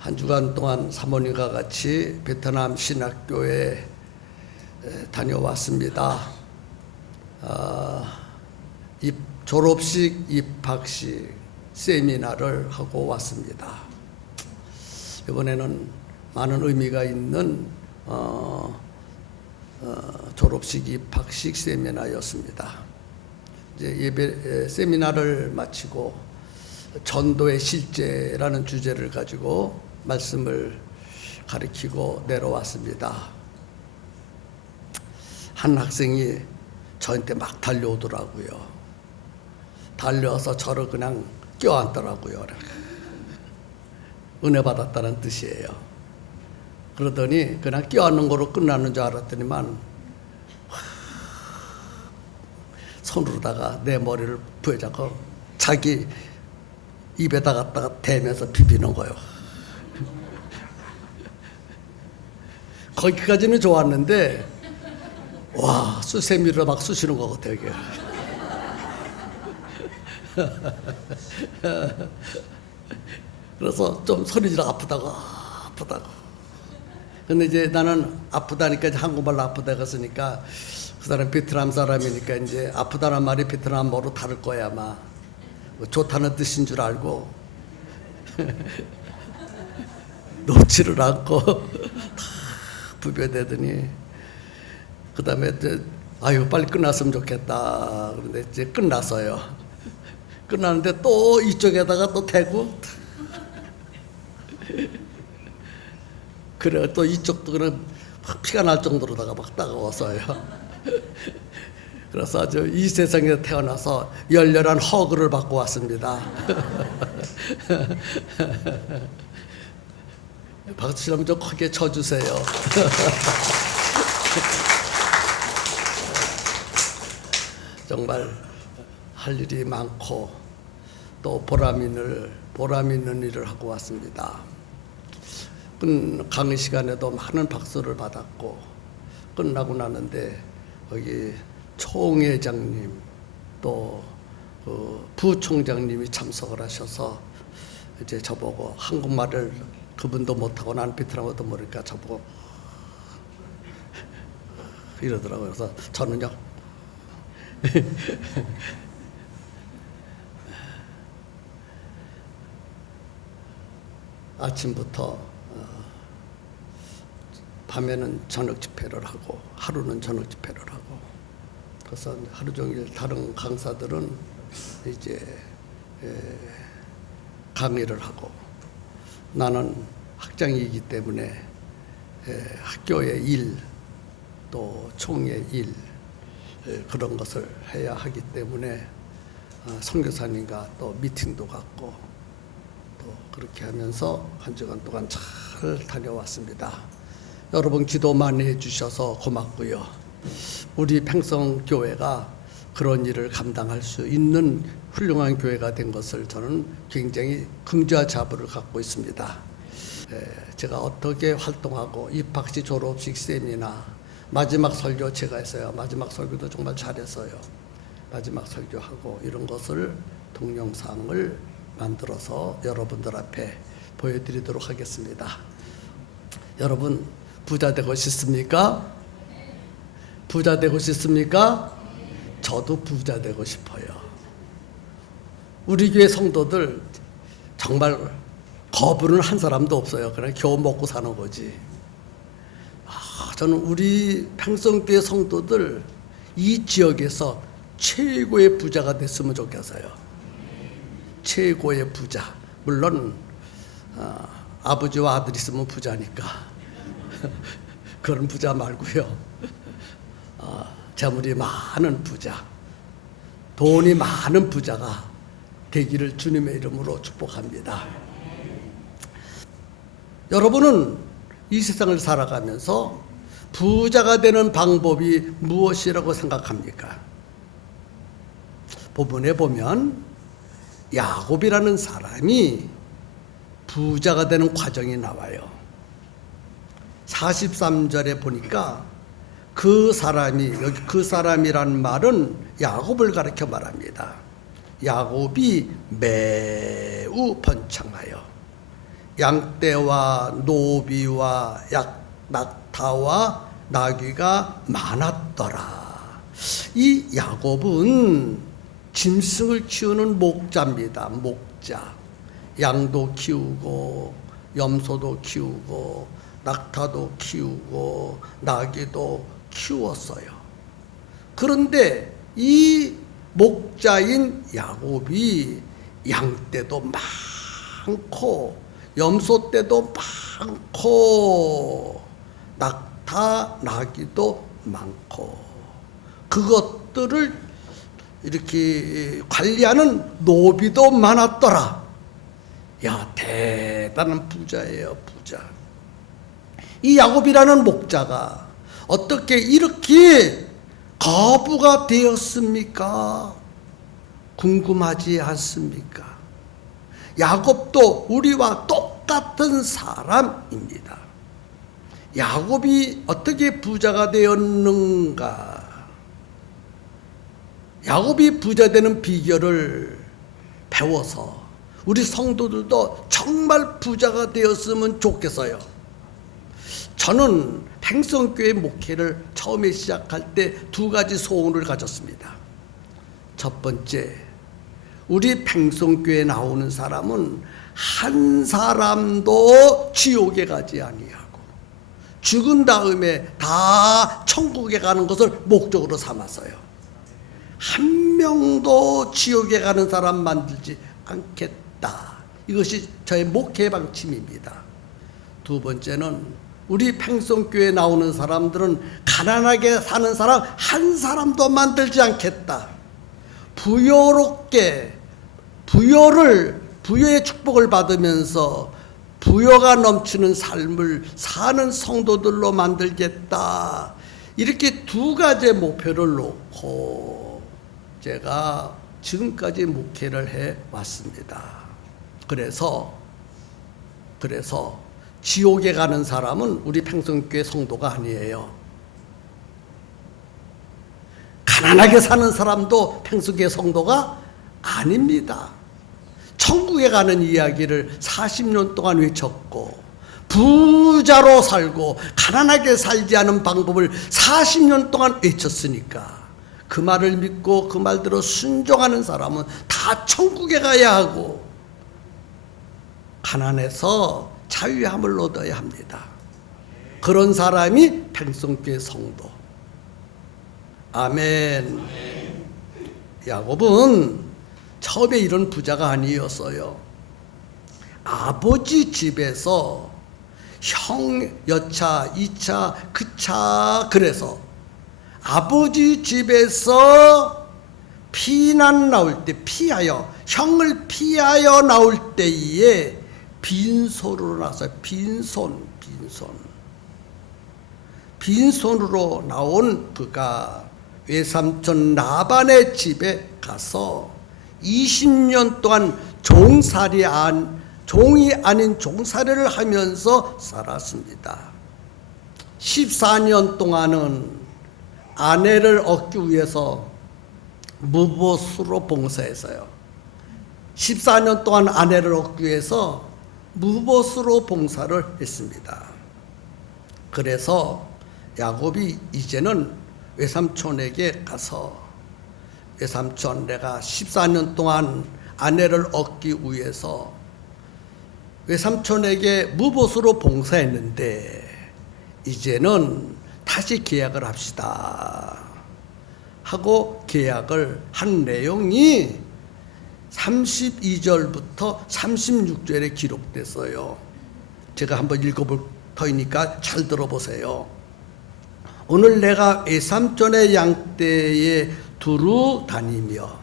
한 주간 동안 사모님과 같이 베트남 신학교에 다녀왔습니다. 졸업식, 입학식, 세미나를 하고 왔습니다. 이번에는 많은 의미가 있는 졸업식, 입학식 세미나였습니다. 이제 세미나를 마치고 전도의 실제라는 주제를 가지고 말씀을 가르치고 내려왔습니다. 한 학생이 저한테 막 달려오더라고요. 달려와서 저를 그냥 껴안더라고요. 은혜 받았다는 뜻이에요. 그러더니 그냥 껴안는 거로 끝나는 줄 알았더니만 손으로다가 내 머리를 부여잡고 자기 입에다 갖다가 대면서 비비는 거예요. 거기까지는 좋았는데 와, 수세미로 막 쑤시는 것 같아요. 이게. 그래서 좀 소리지르 아프다고. 근데 이제 나는 아프다니까 이제 한국말로 아프다고 했으니까 그 사람 베트남 사람이니까 이제 아프다는 말이 베트남어로 다를 거야 아마. 좋다는 뜻인 줄 알고 놓지를 않고 다 부벼대더니 그 다음에 아유 빨리 끝났으면 좋겠다. 그런데 이제 끝났어요. 끝났는데 또 이쪽에다가 또 대고 그래 또 이쪽도 그냥 피가 날 정도로다가 막 따가웠어요. 그래서 아주 이 세상에 태어나서 열렬한 허그를 받고 왔습니다. 박수 치려면 좀 크게 쳐주세요. 정말 할 일이 많고 또 보람 있는 일을 하고 왔습니다. 강의 시간에도 많은 박수를 받았고 끝나고 나는데 여기 총회장님 또 부총장님이 참석을 하셔서 이제 저보고 한국말을 그분도 못하고 나는 베트남어도 모르니까 저보고 이러더라고요. 그래서 저는요 아침부터 밤에는 저녁 집회를 하고 하루는 저녁 집회를 하고 그래서 하루 종일 다른 강사들은 이제 강의를 하고 나는 학장이기 때문에 학교의 일 또 총회 일 그런 것을 해야 하기 때문에 선교사님과 또 미팅도 갖고 또 그렇게 하면서 한 주간 동안 잘 다녀왔습니다. 여러분 기도 많이 해주셔서 고맙고요. 우리 팽성교회가 그런 일을 감당할 수 있는 훌륭한 교회가 된 것을 저는 굉장히 긍지와 자부를 갖고 있습니다. 제가 어떻게 활동하고 입학식, 졸업식, 세미나, 마지막 설교 제가 했어요. 마지막 설교도 정말 잘했어요. 마지막 설교하고 이런 것을 동영상을 만들어서 여러분들 앞에 보여드리도록 하겠습니다. 여러분 부자 되고 싶습니까? 부자 되고 싶습니까? 저도 부자 되고 싶어요. 우리 교회 성도들 정말 거부는 한 사람도 없어요. 그냥 겨우 먹고 사는 거지. 저는 우리 팽성교회 성도들 이 지역에서 최고의 부자가 됐으면 좋겠어요. 최고의 부자. 물론 아버지와 아들이 있으면 부자니까 그런 부자 말고요. 재물이 많은 부자, 돈이 많은 부자가 되기를 주님의 이름으로 축복합니다. 여러분은 이 세상을 살아가면서 부자가 되는 방법이 무엇이라고 생각합니까? 본문에 보면 야곱이라는 사람이 부자가 되는 과정이 나와요. 43절에 보니까 그 사람이, 여기 그 사람이란 말은 야곱을 가리켜 말합니다. 야곱이 매우 번창하여. 양떼와 노비와 낙타와 나귀가 많았더라. 이 야곱은 짐승을 키우는 목자입니다. 목자. 양도 키우고 염소도 키우고 낙타도 키우고 나귀도 키웠어요. 그런데 이 목자인 야곱이 양떼도 많고 염소떼도 많고 낙타 나귀도 많고 그것들을 이렇게 관리하는 노비도 많았더라. 야, 대단한 부자예요, 부자. 이 야곱이라는 목자가 어떻게 이렇게 거부가 되었습니까? 궁금하지 않습니까? 야곱도 우리와 똑같은 사람입니다. 야곱이 어떻게 부자가 되었는가? 야곱이 부자 되는 비결을 배워서 우리 성도들도 정말 부자가 되었으면 좋겠어요. 저는 팽성교회 목회를 처음에 시작할 때 두 가지 소원을 가졌습니다. 첫 번째, 우리 팽성교회에 나오는 사람은 한 사람도 지옥에 가지 아니하고 죽은 다음에 다 천국에 가는 것을 목적으로 삼았어요. 한 명도 지옥에 가는 사람 만들지 않겠다. 이것이 저의 목회 방침입니다. 두 번째는 우리 팽성교회에 나오는 사람들은 가난하게 사는 사람 한 사람도 만들지 않겠다. 부여롭게 부여의 축복을 받으면서 부여가 넘치는 삶을 사는 성도들로 만들겠다. 이렇게 두 가지 목표를 놓고 제가 지금까지 목회를 해 왔습니다. 그래서 지옥에 가는 사람은 우리 팽성교회 성도가 아니에요. 가난하게 사는 사람도 팽성교회 성도가 아닙니다. 천국에 가는 이야기를 40년 동안 외쳤고 부자로 살고 가난하게 살지 않은 방법을 40년 동안 외쳤으니까 그 말을 믿고 그 말대로 순종하는 사람은 다 천국에 가야 하고 가난해서 자유함을 얻어야 합니다. 그런 사람이 팽성교회 성도. 아멘. 야곱은 처음에 이런 부자가 아니었어요. 아버지 집에서 형 여차, 이차, 그차 그래서 아버지 집에서 피난 나올 때 형을 피하여 나올 때에 빈손으로 나왔어요. 빈손으로 나온 그가 외삼촌 라반의 집에 가서 20년 동안 종이 아닌 종살이를 하면서 살았습니다. 14년 동안은 아내를 얻기 위해서 무보수로 봉사했어요. 14년 동안 아내를 얻기 위해서 무보수로 봉사를 했습니다. 그래서 야곱이 이제는 외삼촌에게 가서 외삼촌, 내가 14년 동안 아내를 얻기 위해서 외삼촌에게 무보수로 봉사했는데 이제는 다시 계약을 합시다 하고 계약을 한 내용이 32절부터 36절에 기록됐어요. 제가 한번 읽어볼 터이니까 잘 들어보세요. 오늘 내가 외삼촌의 양떼에 두루 다니며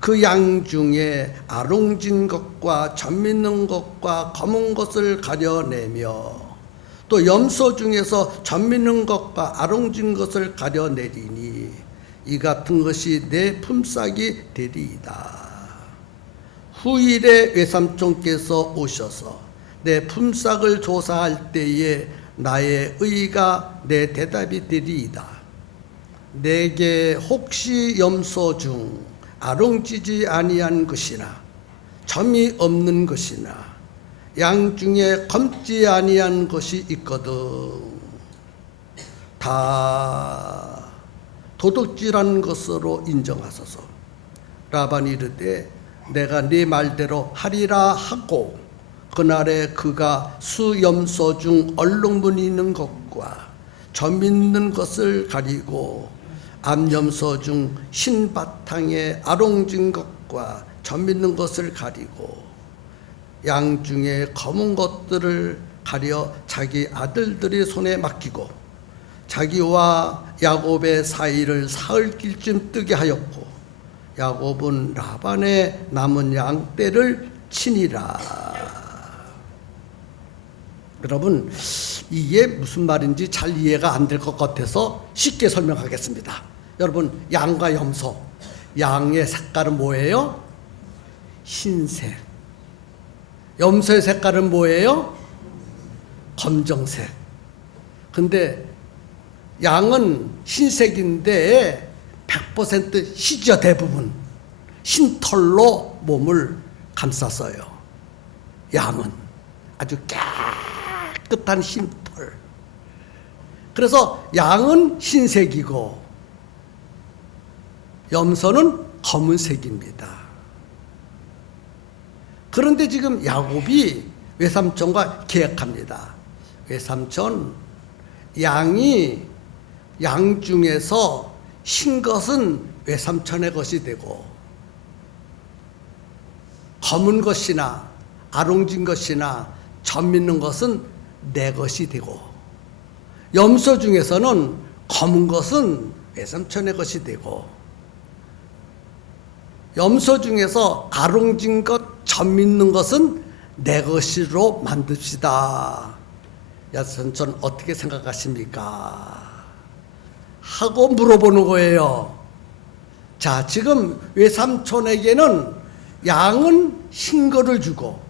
그 양 중에 아롱진 것과 젖 믿는 것과 검은 것을 가려내며 또 염소 중에서 젖 믿는 것과 아롱진 것을 가려내리니 이 같은 것이 내 품삯이 되리이다. 후일에 외삼촌께서 오셔서 내 품삯을 조사할 때에 나의 의가 내 대답이 되리이다. 내게 혹시 염소 중 아롱지지 아니한 것이나 점이 없는 것이나 양 중에 검지 아니한 것이 있거든. 다 도둑질한 것으로 인정하소서. 라반이 이르되 내가 네 말대로 하리라 하고, 그날에 그가 수염소 중 얼룩무늬 있는 것과 점 있는 것을 가리고 암염소 중 흰 바탕에 아롱진 것과 점 있는 것을 가리고 양 중에 검은 것들을 가려 자기 아들들의 손에 맡기고 자기와 야곱의 사이를 사흘길쯤 뜨게 하였고 야곱은 라반의 남은 양떼를 치니라. 여러분, 이게 무슨 말인지 잘 이해가 안 될 것 같아서 쉽게 설명하겠습니다. 여러분, 양과 염소, 양의 색깔은 뭐예요? 흰색. 염소의 색깔은 뭐예요? 검정색. 근데 양은 흰색인데 100% 희죠. 대부분 흰털로 몸을 감쌌어요. 양은 아주 깨끗한 흰털. 그래서 양은 흰색이고 염소는 검은색입니다. 그런데 지금 야곱이 외삼촌과 계약합니다. 외삼촌, 양이 양 중에서 흰 것은 외삼촌의 것이 되고 검은 것이나 아롱진 것이나 점 있는 것은 내 것이 되고 염소 중에서는 검은 것은 외삼촌의 것이 되고 염소 중에서 아롱진 것, 점 있는 것은 내 것으로 만듭시다. 외삼촌 어떻게 생각하십니까? 하고 물어보는 거예요. 자, 지금 외삼촌에게는 양은 흰 거를 주고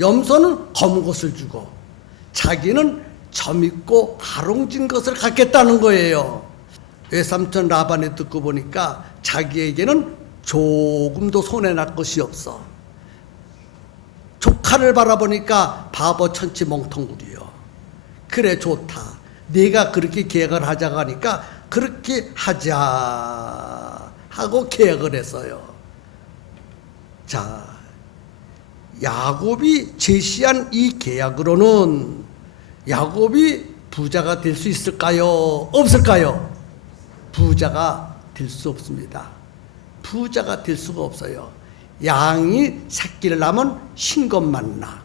염소는 검은 것을 주고 자기는 점 있고 아롱진 것을 갖겠다는 거예요. 외삼촌 라반이 듣고 보니까 자기에게는 조금도 손해날 것이 없어. 조카를 바라보니까 바보 천치 멍텅구리요. 그래, 좋다. 네가 그렇게 계약을 하자고 하니까 그렇게 하자 하고 계약을 했어요. 자, 야곱이 제시한 이 계약으로는 야곱이 부자가 될 수 있을까요? 없을까요? 부자가 될 수 없습니다. 부자가 될 수가 없어요. 양이 새끼를 낳으면 흰 것만 나.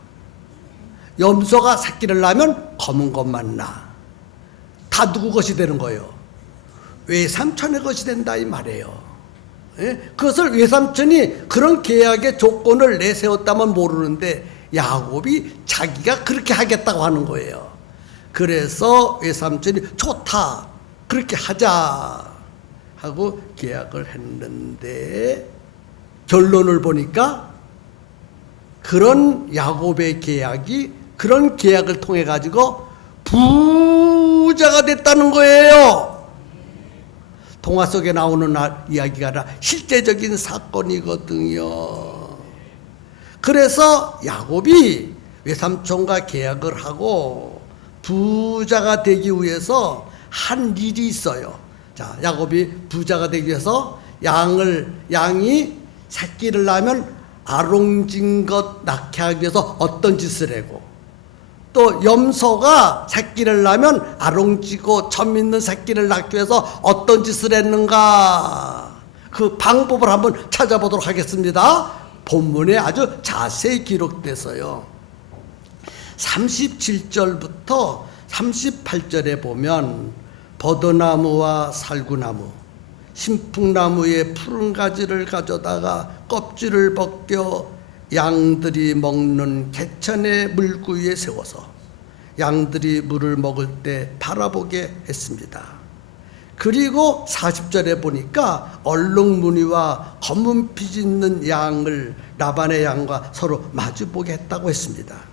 염소가 새끼를 낳으면 검은 것만 나. 다 누구 것이 되는 거예요? 외삼촌의 것이 된다 이 말이에요. 예? 그것을 외삼촌이 그런 계약의 조건을 내세웠다면 모르는데 야곱이 자기가 그렇게 하겠다고 하는 거예요. 그래서 외삼촌이 좋다, 그렇게 하자 하고 계약을 했는데 결론을 보니까 그런 야곱의 계약이 그런 계약을 통해 가지고 부자가 됐다는 거예요. 동화 속에 나오는 이야기가 아니라 실제적인 사건이거든요. 그래서 야곱이 외삼촌과 계약을 하고 부자가 되기 위해서 한 일이 있어요. 자, 야곱이 부자가 되기 위해서 양이 새끼를 낳으면 아롱진 것 낳게 하기 위해서 어떤 짓을 하고, 또 염소가 새끼를 낳으면 아롱지고 점 있는 새끼를 낳기 위해서 어떤 짓을 했는가, 그 방법을 한번 찾아보도록 하겠습니다. 본문에 아주 자세히 기록돼서요. 37절부터 38절에 보면 버드나무와 살구나무, 신풍나무의 푸른 가지를 가져다가 껍질을 벗겨 양들이 먹는 개천의 물구위에 세워서 양들이 물을 먹을 때 바라보게 했습니다. 그리고 40절에 보니까 얼룩무늬와 검은 피 있는 양을 라반의 양과 서로 마주보게 했다고 했습니다.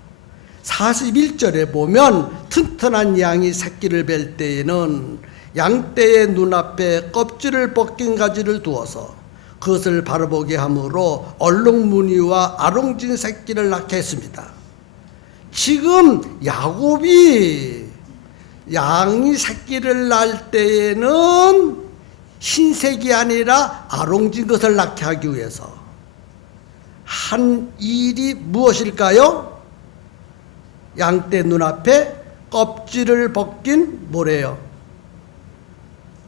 41절에 보면 튼튼한 양이 새끼를 뵐 때에는 양떼의 눈앞에 껍질을 벗긴 가지를 두어서 그것을 바라보게 함으로 얼룩무늬와 아롱진 새끼를 낳게 했습니다. 지금 야곱이 양이 새끼를 낳을 때에는 흰색이 아니라 아롱진 것을 낳게 하기 위해서 한 일이 무엇일까요? 양떼 눈앞에 껍질을 벗긴 뭐래요?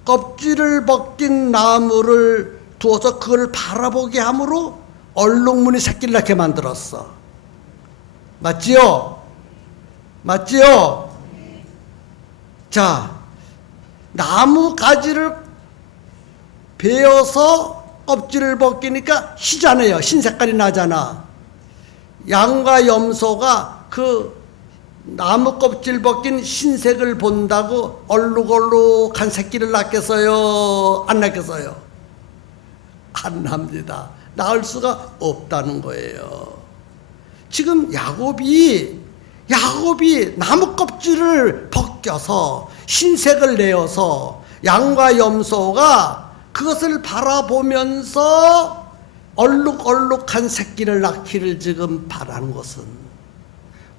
껍질을 벗긴 나무를 두어서 그걸 바라보게 함으로 얼룩무늬 새끼를 낳게 만들었어. 맞지요? 맞지요? 자, 나무 가지를 베어서 껍질을 벗기니까 희잖아요. 흰 색깔이 나잖아. 양과 염소가 그 나무 껍질 벗긴 흰색을 본다고 얼룩얼룩한 새끼를 낳겠어요? 안 낳겠어요? 안 납니다. 낳을 수가 없다는 거예요. 지금 야곱이 나무 껍질을 벗겨서 흰색을 내어서 양과 염소가 그것을 바라보면서 얼룩얼룩한 새끼를 낳기를 지금 바라는 것은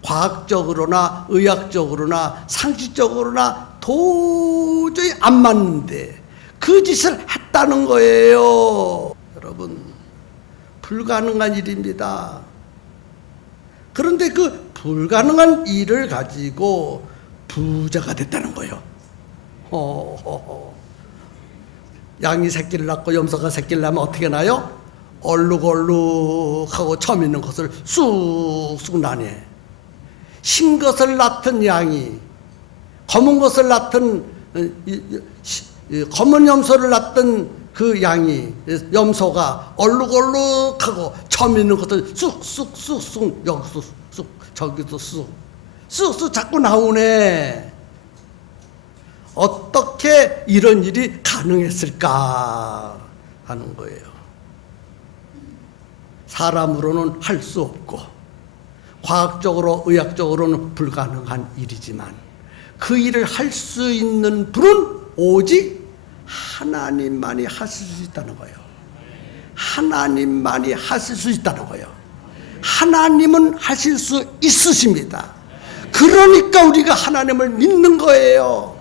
과학적으로나 의학적으로나 상식적으로나 도저히 안 맞는데 그 짓을 했다는 거예요. 여러분, 불가능한 일입니다. 그런데 그 불가능한 일을 가지고 부자가 됐다는 거예요. 양이 새끼를 낳고 염소가 새끼를 낳으면 어떻게 나요? 얼룩얼룩하고 처음 있는 것을 쑥쑥 나네. 흰 것을 낳던 양이 검은 것을 낳던 검은 염소를 낳던 그 양이 염소가 얼룩얼룩하고 처음 있는 것을 쑥쑥쑥쑥 여기서 쑥 저기서 쑥쑥 자꾸 나오네. 어떻게 이런 일이 가능했을까 하는 거예요. 사람으로는 할 수 없고 과학적으로 의학적으로는 불가능한 일이지만 그 일을 할 수 있는 분은 오직 하나님만이 하실 수 있다는 거예요. 하나님만이 하실 수 있다는 거예요. 하나님은 하실 수 있으십니다. 그러니까 우리가 하나님을 믿는 거예요.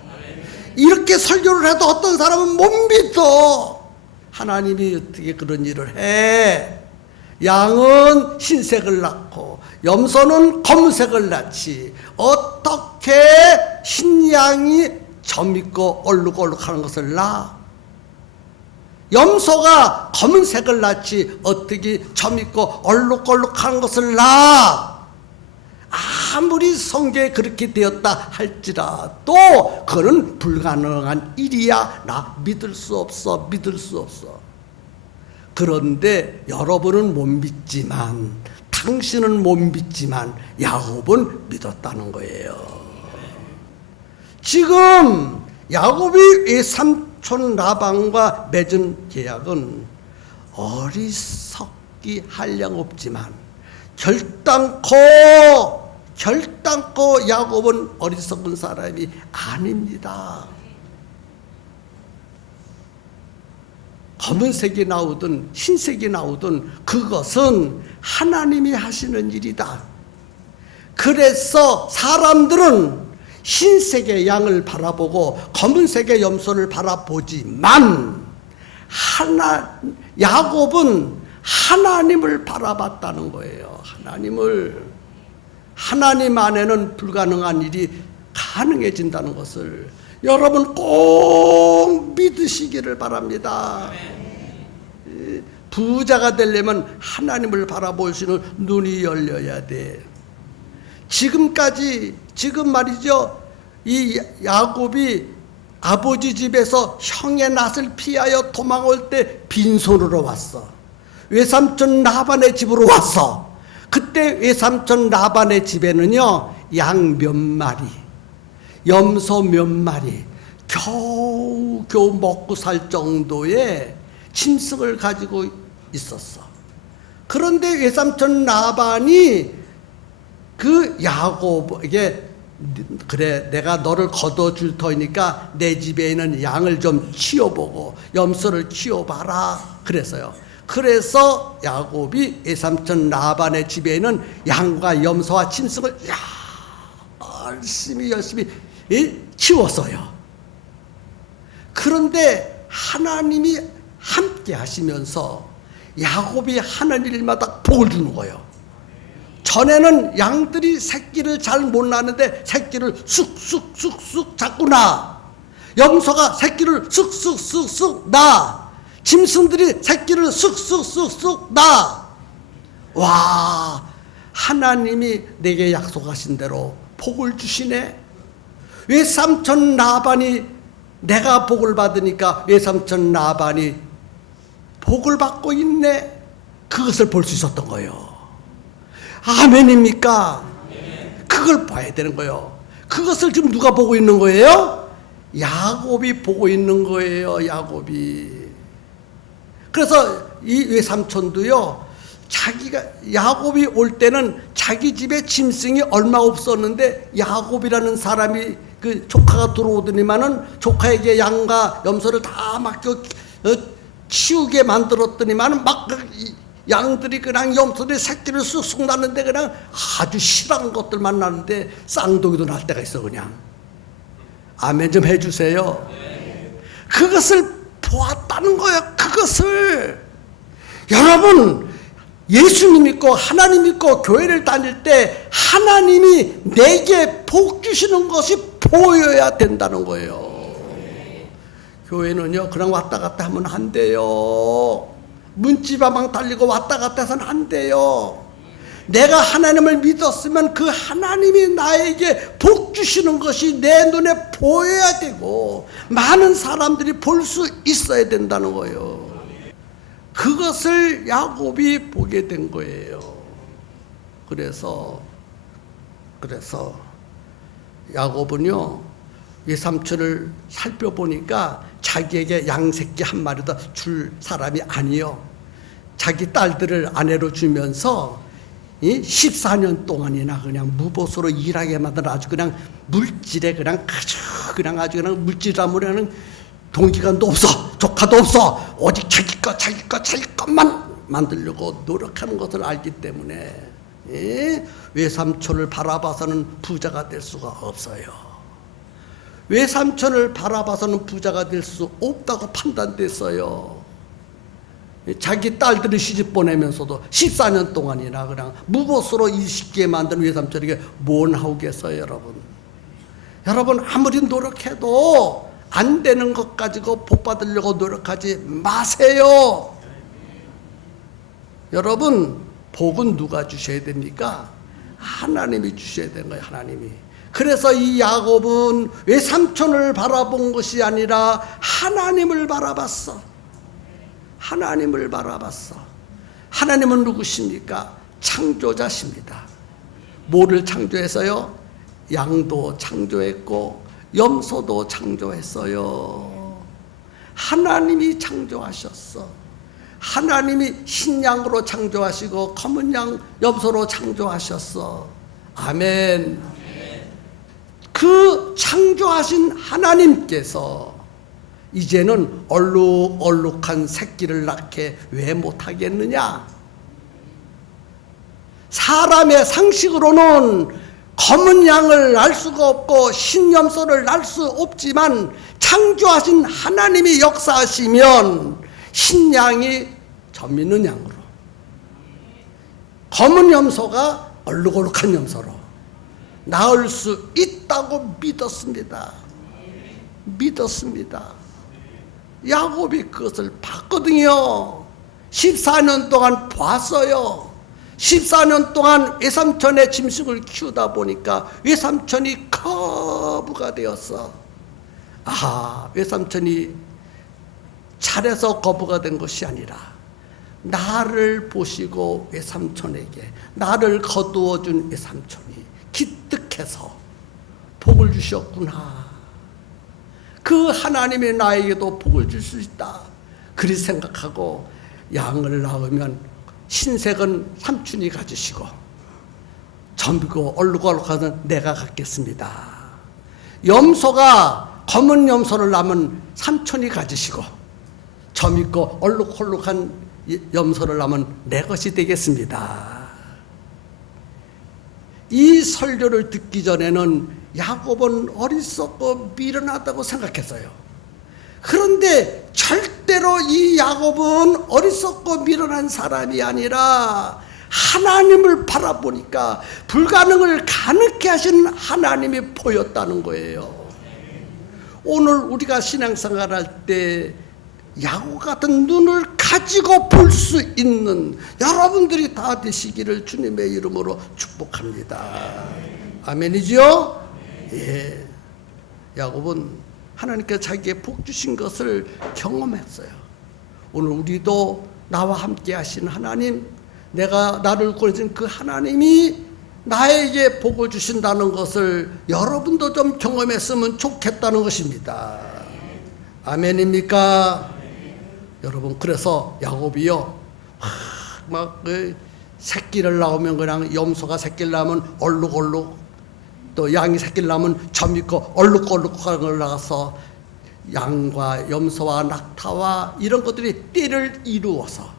이렇게 설교를 해도 어떤 사람은 못 믿어. 하나님이 어떻게 그런 일을 해? 양은 흰색을 낳고 염소는 검은색을 낳지 어떻게 흰 양이 점 있고 얼룩얼룩하는 것을 낳아? 염소가 검은색을 낳지 어떻게 점 있고 얼룩얼룩한 것을 낳아? 아무리 성경에 그렇게 되었다 할지라도 그건 불가능한 일이야. 나 믿을 수 없어. 그런데 여러분은 못 믿지만 당신은 못 믿지만 야곱은 믿었다는 거예요. 지금 야곱이 외삼촌 라반과 맺은 계약은 어리석기 한량없지만 결단코 야곱은 어리석은 사람이 아닙니다. 검은색이 나오든 흰색이 나오든 그것은 하나님이 하시는 일이다. 그래서 사람들은 흰색의 양을 바라보고 검은색의 염소를 바라보지만 야곱은 하나님을 바라봤다는 거예요. 하나님 안에는 불가능한 일이 가능해진다는 것을 여러분 꼭 믿으시기를 바랍니다. 부자가 되려면 하나님을 바라볼 수 있는 눈이 열려야 돼. 지금 말이죠. 이 야곱이 아버지 집에서 형의 낯을 피하여 도망올 때 빈손으로 왔어. 외삼촌 라반의 집으로 왔어. 그때 외삼촌 라반의 집에는요, 양 몇 마리, 염소 몇 마리, 겨우 먹고 살 정도의 짐승을 가지고 있었어. 그런데 외삼촌 라반이 그 야곱에게 그래, 내가 너를 거둬줄 터니까 내 집에 있는 양을 좀 키워보고 염소를 키워봐라 그랬어요. 그래서 야곱이 외삼촌 라반의 집에 있는 양과 염소와 짐승을 열심히 키웠어요. 그런데 하나님이 함께 하시면서 야곱이 하는 일마다 복을 주는 거예요. 전에는 양들이 새끼를 잘 못 낳는데 새끼를 쑥쑥쑥쑥 자꾸 낳아. 염소가 새끼를 쑥쑥쑥쑥 낳아. 짐승들이 새끼를 쑥쑥쑥쑥 낳아. 와, 하나님이 내게 약속하신 대로 복을 주시네. 외삼촌 라반이 내가 복을 받으니까 외삼촌 라반이 복을 받고 있네. 그것을 볼 수 있었던 거예요. 아멘입니까? 그걸 봐야 되는 거예요. 그것을 지금 누가 보고 있는 거예요? 야곱이 보고 있는 거예요. 야곱이. 그래서 이 외삼촌도요, 자기가 야곱이 올 때는 자기 집에 짐승이 얼마 없었는데 야곱이라는 사람이 그 조카가 들어오더니만은 조카에게 양과 염소를 다 맡겨 키우게 만들었더니만은 막 양들이 그냥 염소들이 새끼를 쑥쑥 낳는데 그냥 아주 싫어하는 것들만 낳는데 쌍둥이도 낳을 때가 있어. 그냥 아멘 좀 해주세요. 그것을 보았다는 거예요. 그것을. 여러분, 예수님 믿고 하나님 믿고 교회를 다닐 때 하나님이 내게 복 주시는 것이 보여야 된다는 거예요. 교회는요 그냥 왔다 갔다 하면 안 돼요. 문지방방 달리고 왔다 갔다 해서는 안 돼요. 내가 하나님을 믿었으면 그 하나님이 나에게 복 주시는 것이 내 눈에 보여야 되고 많은 사람들이 볼 수 있어야 된다는 거예요. 그것을 야곱이 보게 된 거예요. 그래서 야곱은요 외삼촌을 살펴보니까 자기에게 양새끼 한 마리 더 줄 사람이 아니요. 자기 딸들을 아내로 주면서 14년 동안이나 그냥 무보수로 일하게 만들어 아주 그냥 물질에 그냥 아주 그냥 물질함으로 그냥 동기간도 없어, 조카도 없어. 오직 자기 것만 만들려고 노력하는 것을 알기 때문에 외삼촌을 바라봐서는 부자가 될 수가 없어요. 외삼촌을 바라봐서는 부자가 될 수 없다고 판단됐어요. 자기 딸들을 시집 보내면서도 14년 동안이나 그냥 무보수로 일시키게 만든 외삼촌에게 뭘 하겠어요, 여러분? 여러분, 아무리 노력해도 안 되는 것 가지고 복 받으려고 노력하지 마세요. 여러분, 복은 누가 주셔야 됩니까? 하나님이 주셔야 되는 거예요, 하나님이. 그래서 이 야곱은 외삼촌을 바라본 것이 아니라 하나님을 바라봤어. 하나님을 바라봤어. 하나님은 누구십니까? 창조자십니다. 뭐를 창조해서요? 양도 창조했고 염소도 창조했어요. 하나님이 창조하셨어. 하나님이 흰양으로 창조하시고 검은 양 염소로 창조하셨어. 아멘. 그 창조하신 하나님께서 이제는 얼룩얼룩한 새끼를 낳게 왜 못하겠느냐? 사람의 상식으로는 검은 양을 낳을 수가 없고 흰 염소를 낳을 수 없지만 창조하신 하나님이 역사하시면 흰 양이 점 있는 양으로, 검은 염소가 얼룩얼룩한 염소로 낳을 수 있다고 믿었습니다. 야곱이 그것을 봤거든요. 14년 동안 봤어요. 14년 동안 외삼촌의 짐승을 키우다 보니까 외삼촌이 거부가 되었어. 외삼촌이 잘해서 거부가 된 것이 아니라 나를 보시고 외삼촌에게 나를 거두어준 외삼촌이 기특해서 복을 주셨구나. 그 하나님이 나에게도 복을 줄 수 있다. 그리 생각하고 양을 낳으면 흰색은 삼촌이 가지시고 젊고 얼룩얼룩한 내가 갖겠습니다. 염소가 검은 염소를 낳으면 삼촌이 가지시고 젊고 얼룩얼룩한 염소를 낳으면 내 것이 되겠습니다. 이 설교를 듣기 전에는 야곱은 어리석고 미련하다고 생각했어요. 그런데 절대로 이 야곱은 어리석고 미련한 사람이 아니라 하나님을 바라보니까 불가능을 가능케 하신 하나님이 보였다는 거예요. 오늘 우리가 신앙생활 할 때 야곱 같은 눈을 가지고 볼 수 있는 여러분들이 다 되시기를 주님의 이름으로 축복합니다. 아멘이죠? 예. 야곱은 하나님께서 자기에게 복 주신 것을 경험했어요. 오늘 우리도 나와 함께 하신 하나님, 나를 구원하신 그 하나님이 나에게 복을 주신다는 것을 여러분도 좀 경험했으면 좋겠다는 것입니다. 아멘입니까? 여러분, 그래서 야곱이요, 막 새끼를 낳으면 그냥 염소가 새끼를 낳으면 얼룩얼룩, 또 양이 새끼를 낳으면 점 있고 얼룩얼룩한 걸 나가서 양과 염소와 낙타와 이런 것들이 띠를 이루어서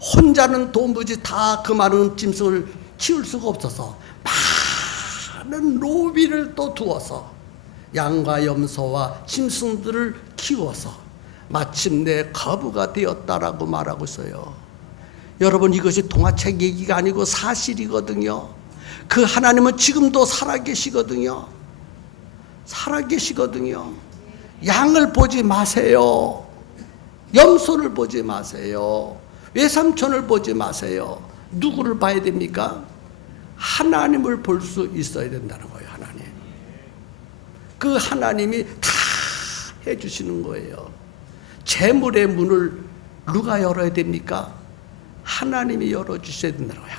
혼자는 도무지 다 그 많은 짐승을 키울 수가 없어서 많은 노비를 또 두어서 양과 염소와 짐승들을 키워서 마침내 거부가 되었다라고 말하고 있어요. 여러분, 이것이 동화책 얘기가 아니고 사실이거든요. 그 하나님은 지금도 살아계시거든요. 살아계시거든요. 양을 보지 마세요. 염소를 보지 마세요. 외삼촌을 보지 마세요. 누구를 봐야 됩니까? 하나님을 볼 수 있어야 된다는 거예요. 하나님. 그 하나님이 다 해주시는 거예요. 재물의 문을 누가 열어야 됩니까? 하나님이 열어주셔야 된다는 거예요.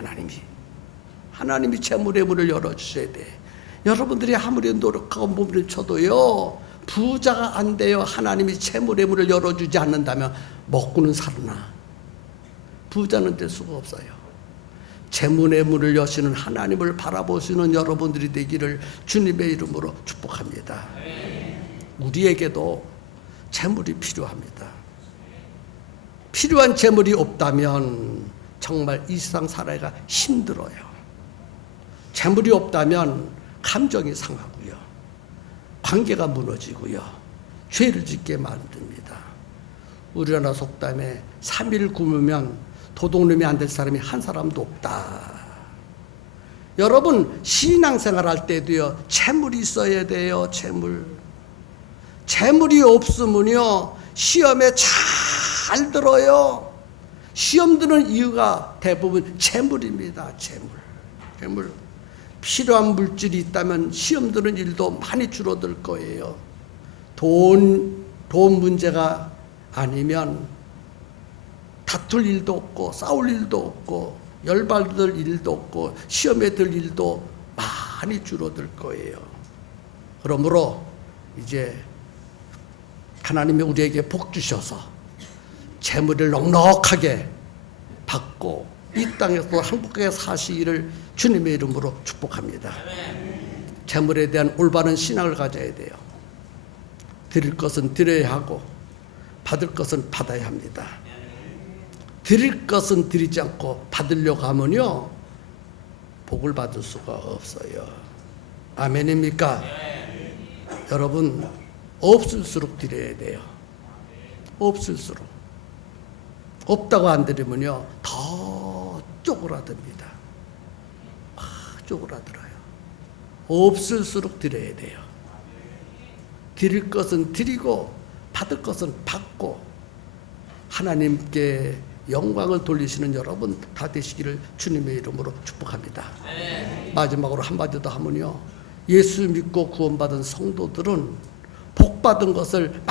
하나님이 재물의 문을 열어주셔야 돼. 여러분들이 아무리 노력하고 몸을 쳐도요, 부자가 안 돼요. 하나님이 재물의 문을 열어주지 않는다면 먹고는 살으나 부자는 될 수가 없어요. 재물의 문을 여시는 하나님을 바라보시는 여러분들이 되기를 주님의 이름으로 축복합니다. 우리에게도 재물이 필요합니다. 필요한 재물이 없다면 정말 이 세상 살아가 힘들어요. 재물이 없다면 감정이 상하고요, 관계가 무너지고요, 죄를 짓게 만듭니다. 우리나라 속담에 3일 굶으면 도둑놈이 안 될 사람이 한 사람도 없다. 여러분, 신앙생활 할 때도요, 재물이 있어야 돼요. 재물이 없으면요, 시험에 잘 들어요. 시험 드는 이유가 대부분 재물입니다. 재물. 필요한 물질이 있다면 시험 드는 일도 많이 줄어들 거예요. 돈 문제가 아니면 다툴 일도 없고 싸울 일도 없고 열받을 일도 없고 시험에 들 일도 많이 줄어들 거예요. 그러므로 이제 하나님이 우리에게 복 주셔서 재물을 넉넉하게 받고 이 땅에서 행복하게 사시기를 주님의 이름으로 축복합니다. 재물에 대한 올바른 신앙을 가져야 돼요. 드릴 것은 드려야 하고 받을 것은 받아야 합니다. 드릴 것은 드리지 않고 받으려고 하면요, 복을 받을 수가 없어요. 아멘입니까? 여러분, 없을수록 드려야 돼요. 없을수록. 없다고 안 드리면요, 더 쪼그라듭니다. 쪼그라들어요. 없을수록 드려야 돼요. 드릴 것은 드리고 받을 것은 받고 하나님께 영광을 돌리시는 여러분 다 되시기를 주님의 이름으로 축복합니다. 마지막으로 한마디 더 하면요, 예수 믿고 구원받은 성도들은 복받은 것을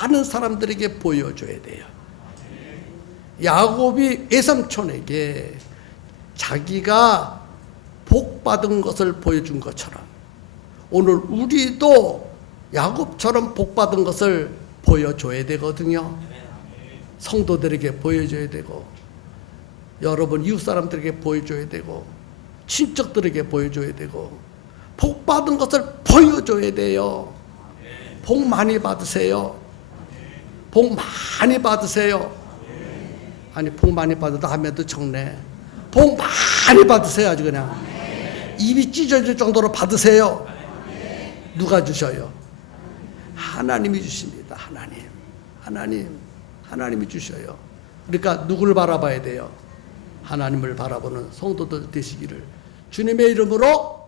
많은 사람들에게 보여줘야 돼요. 야곱이 외삼촌에게 자기가 복받은 것을 보여준 것처럼 오늘 우리도 야곱처럼 복받은 것을 보여줘야 되거든요. 성도들에게 보여줘야 되고, 여러분 이웃사람들에게 보여줘야 되고, 친척들에게 보여줘야 되고, 복받은 것을 보여줘야 돼요. 복 많이 받으세요. 복 많이 받으세요. 아니, 복 많이 받아도 하면도 적네. 복 많이 받으세요. 아주 그냥 입이 찢어질 정도로 받으세요. 누가 주셔요? 하나님이 주십니다. 하나님이 주셔요. 그러니까 누구를 바라봐야 돼요? 하나님을 바라보는 성도들 되시기를 주님의 이름으로